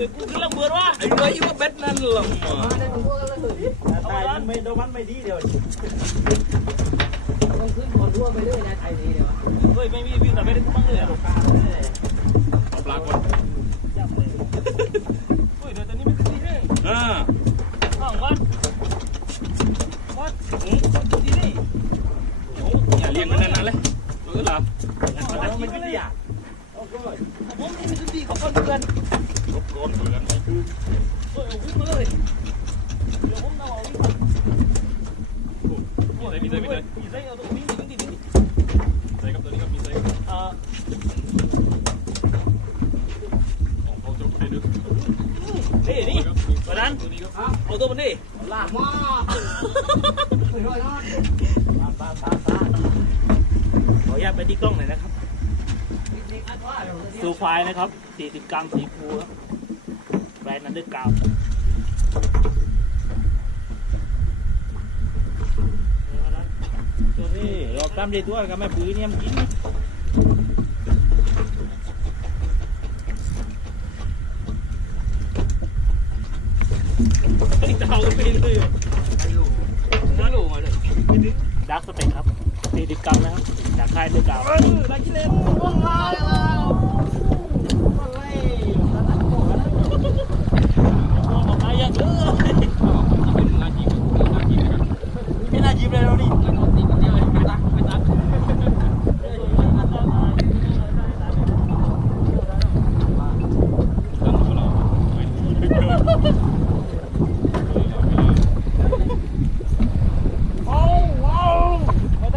กูกำลังเบื่อว่าไอ้เบื่อยี่ว่าเบ็ดนั่นหรอตายมันไม่โดนมันไม่ดีเดียวตองขึ้นคนทั่วไปเรื่อยนะไทยนี้เดี๋ยวเฮ้ยไม่มีวิ่งแต่ไม่ได้ทั้งเลยอะปลาคนเฮ้ยเดี๋ยวตอนนี้ไม่ขึ้นที่นี่อ่าห้องวัดวัดอืมที่นี่อย่าเลี้ยงมันนานๆเลยรู้หรอมันไม่ดีอะผมนี่ไม่ขึ้นที่เขาคนเพื่อน รบกวนเผื่อนไม่คือเฮ้ยวิ่งมาเลยเดี๋ยวผมเอาวิ่งมามีใส่มีใส่มีใส่มีไส้เอาตัววิ่งวิ่งดิวิ่งดิใส่กับตัวนี้กับมีใส่อ่อของเขาจะไปดูนี่นี่วันนั้นตันเอาตัวมันดิลากมาไปรอยนอนบ้าบ้าบ้าขออนุญาตไปที่กล้องหน่อยนะครับเด็กอัดว่าเดี๋ยวซูควายนะครับ 40 กรัมสีฟูครับ แบรนด์นันดอร์กราวตัวนี้รอบตามใจตัวกับแม่ปุ๋ยเนี่ยมันกินเฮ้ยจะเอาไปเลยนั่นลูกมาเลยดาร์กสเต็ครับ40กรัมนะครับจากค่ายเดอกราวเออนักกิเลนว่างมาแล้วออกมาอย่างเยอะ เป็นนาทีเป็นนาทีนะครับ ไม่น่ายิ้มเลยเรานี่ มันเอาติดเดียวไปตักไปตัก โอ้ว้าวเขา